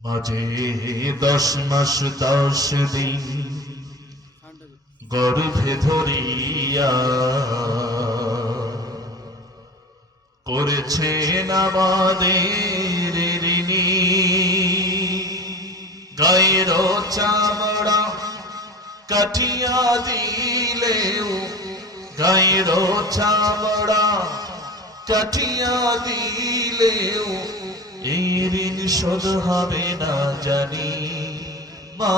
মাঝে দশ মাস, দশ দিন গর্ভে ধরিয়া করেছেন আমাদের ঋণী। গায়ের চামড়া কাটিয়া দিলেও, গায়ের চামড়া কাটিয়া দিলেও ঋণ শোধ হবে না জানি। মা,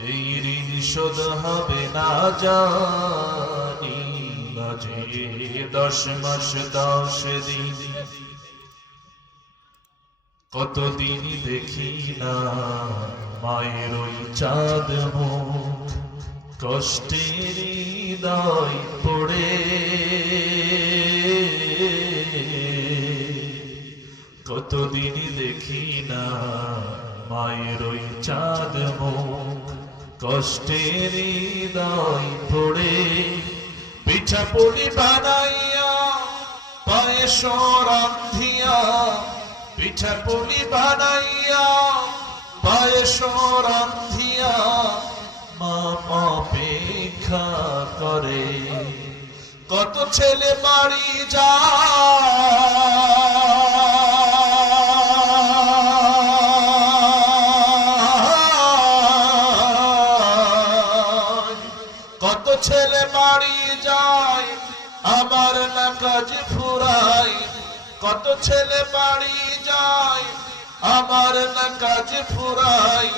এই ঋণ শোধ হবে না জানি। মাঝে দশ মাস, দশ দিন। কতদিন দেখি না মায়ের ওই চাঁদ মুখ। কষ্টের হৃদয় পড়ে। কতদিন দেখি না, মায়ের ওই চাঁদ মুখ। কষ্টের হৃদয় পড়ে পিঠা পুলি বানাইয়া পায়েস রান্ধিয়া পিঠা পুলি বানাইয়া পায়েস রান্ধিয়া মা অপেক্ষা করে। কত ছেলে বাড়ি যায় ছেলে বাড়ি যায় আমার না কাজ ফুরাই কত ছেলে বাড়ি যায় আমার না কাজ ফুরাই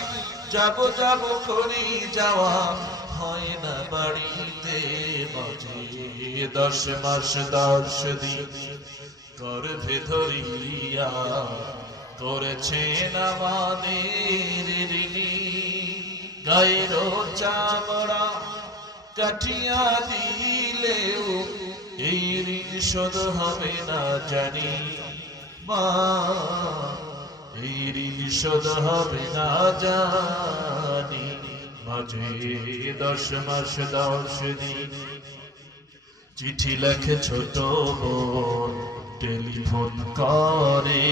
যাব যাব করি যাওয়া হয় না বাড়িতে। মাঝে দশ মাস, দশ দিন গর্ভে ধরিয়া করেছেন আমাদের গায়ের চামড়া কাটিয়া দিলেও এই ঋণ শোধ হবে না জানি। মা, এই ঋণ শোধ হবে না জানি। মাঝে দশ মাস, দশ দিন। চিঠি লেখে ছোট বোন, টেলিফোন করে।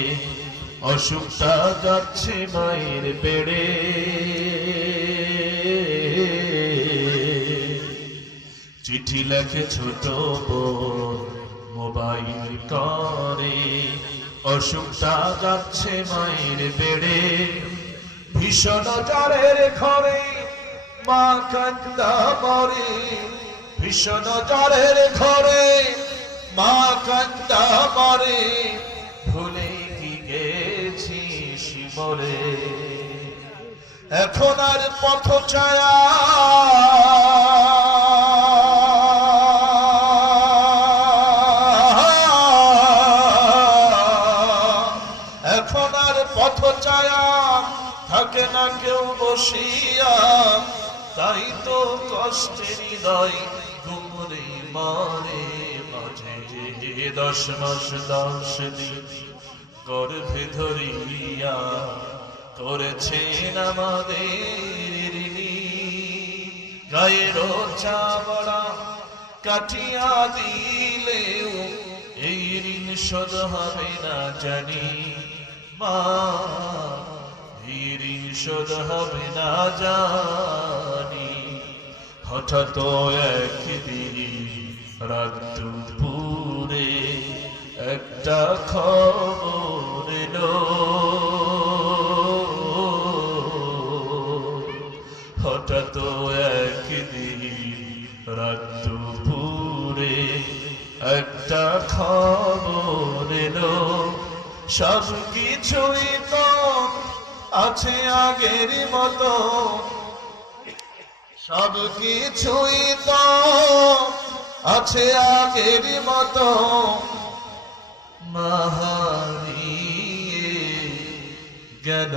অসুখটা যাচ্ছে মায়ের বেড়ে চিঠি লেখে ছোট বোন, মোবাইল করে। অসুখটা যাচ্ছে মায়ের বেড়ে। ভীষণ জ্বরের ঘরে মা কান্দা মরে ভীষণ জ্বরের ঘরে মা কান্দা মরে ভুলে কি গেছি শিবরে। এখন আর পথ ছায়া এখন পথ ছায়া, থাকে না কেউ বসিয়া। তাই তো কষ্টের হৃদয় ঘুমরে মারে মাঝে দশ মাস দশ দিন গর্ভে ধরিয়া করেছেন আমাদের গায়ের চামড়া কাটিয়া দিলেও এই ঋণ শোধ হবে না জানি। মা ঋণ শোধ জানি। হঠাৎ একদিন রাত দুপুরে একটা খবর এলো। হঠাৎ একদিন রাত দুপুরে একটা খবর এলো। সব কিছুই তো আছে আগের মতো। সব কিছুই তো আছে আগের মতো। মাহারিয়ে গেল।